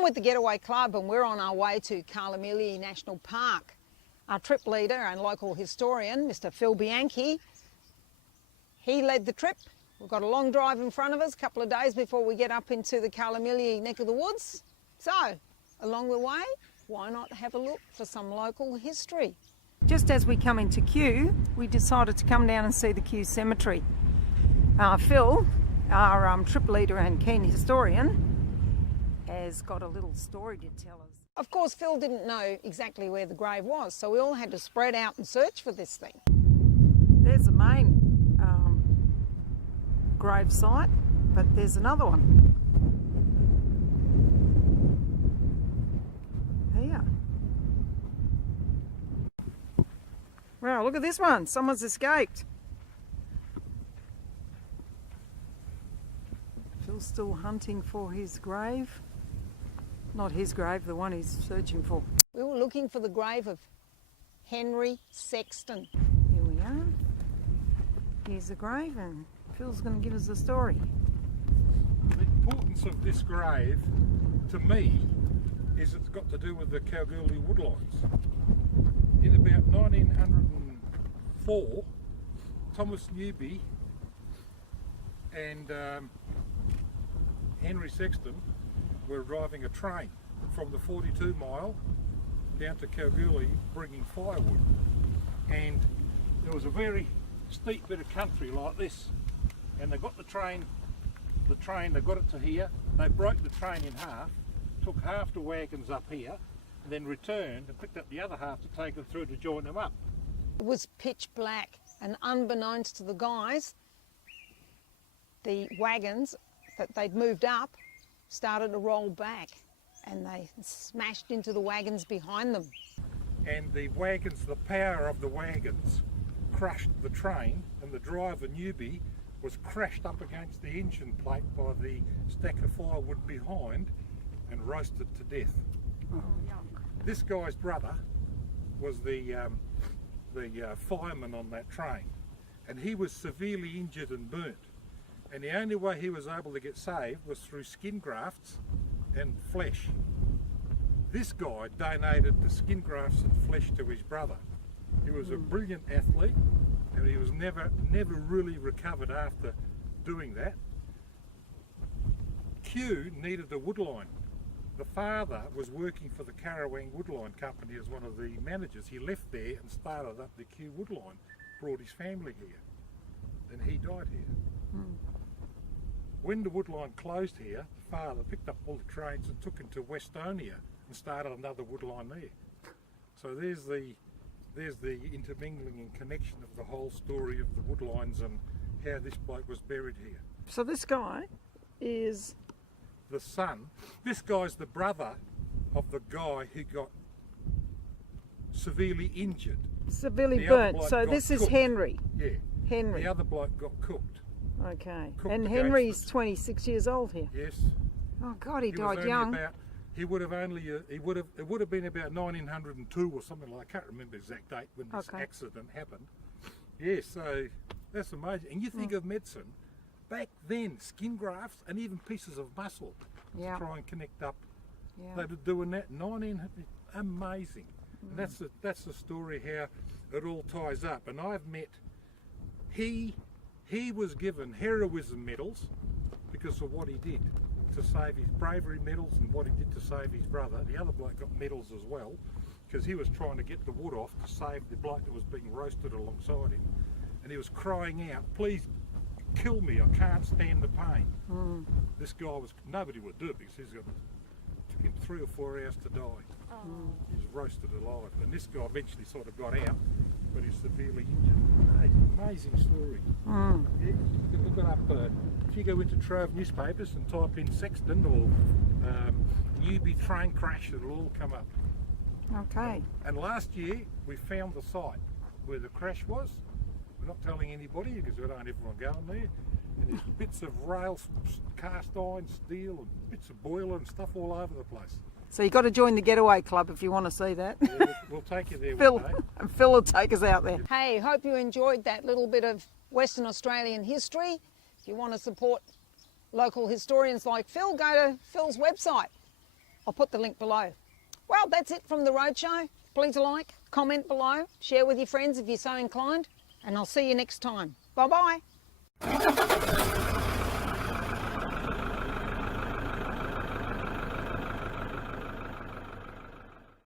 I'm with the Getaway Club and we're on our way to Karalmilyi National Park. Our trip leader and local historian, Mr. Phil Bianchi, he led the trip. We've got a long drive in front of us, a couple of days before we get up into the Karalmilyi neck of the woods. So, along the way, why not have a look for some local history? Just as we come into Kew, we decided to come down and see the Kew Cemetary. Phil, our trip leader and keen historian, has got a little story to tell us. Of course, Phil didn't know exactly where the grave was, so we all had to spread out and search for this thing. There's the main grave site, but there's another one. Here. Wow, look at this one. Someone's escaped. Phil's still hunting for his grave. Not his grave, the one he's searching for. We were looking for the grave of Henry Sexton. Here we are. Here's the grave and Phil's going to give us the story. The importance of this grave, to me, is it's got to do with the Kalgoorlie woodlines. In about 1904, Thomas Newby and Henry Sexton were driving a train from the 42 mile down to Kalgoorlie bringing firewood, and there was a very steep bit of country like this, and they got they got it to here, they broke the train in half, took half the wagons up here, and then returned and picked up the other half to take them through to join them up. It was pitch black, and unbeknownst to the guys, the wagons that they'd moved up started to roll back, and they smashed into the wagons behind them. And the wagons, the power of the wagons crushed the train, and the driver, Newby, was crashed up against the engine plate by the stack of firewood behind and roasted to death. Oh, this guy's brother was the fireman on that train, and he was severely injured and burnt. And the only way he was able to get saved was through skin grafts and flesh. This guy donated the skin grafts and flesh to his brother. He was a brilliant athlete, and he was never really recovered after doing that. Kew needed a woodline. The father was working for the Karawang Woodline Company as one of the managers. He left there and started up the Kew Woodline, brought his family here, and he died here. When the woodline closed here, the father picked up all the trains and took them to Westonia and started another woodline there. So there's the intermingling and connection of the whole story of the woodlines and how this bloke was buried here. So this guy is the son. This guy's the brother of the guy who got severely injured. Severely burnt. So this is Henry. Yeah. Henry. The other bloke got cooked. Okay. Cooked, and Henry's 26 years old here. Yes. Oh God, he died young. It would have been about 1902 or something like. I can't remember the exact date when this accident happened. Yes, so that's amazing. And you think of medicine back then, skin grafts and even pieces of muscle to try and connect up. Yeah. They were doing that 1900. Amazing. And that's the story how it all ties up. And I've met he was given heroism medals because of what he did to save his bravery medals and what he did to save his brother. The other bloke got medals as well because he was trying to get the wood off to save the bloke that was being roasted alongside him. And he was crying out, "Please kill me, I can't stand the pain." This guy nobody would do it because it took him 3 or 4 hours to die. He was roasted alive. And this guy eventually sort of got out, but he's severely injured. Amazing story. Yeah, you can look it up. If you go into Trove newspapers and type in Sexton or Newby Train Crash, it'll all come up. Okay. And last year we found the site where the crash was. We're not telling anybody because we don't want everyone going there. And there's bits of rail, cast iron, steel, and bits of boiler and stuff all over the place. So you've got to join the Getaway Club if you want to see that. Yeah, we'll take you there one day. And Phil will take us out there. Hey, hope you enjoyed that little bit of Western Australian history. If you want to support local historians like Phil, go to Phil's website. I'll put the link below. Well, that's it from the Roadshow. Please like, comment below, share with your friends if you're so inclined, and I'll see you next time. Bye-bye.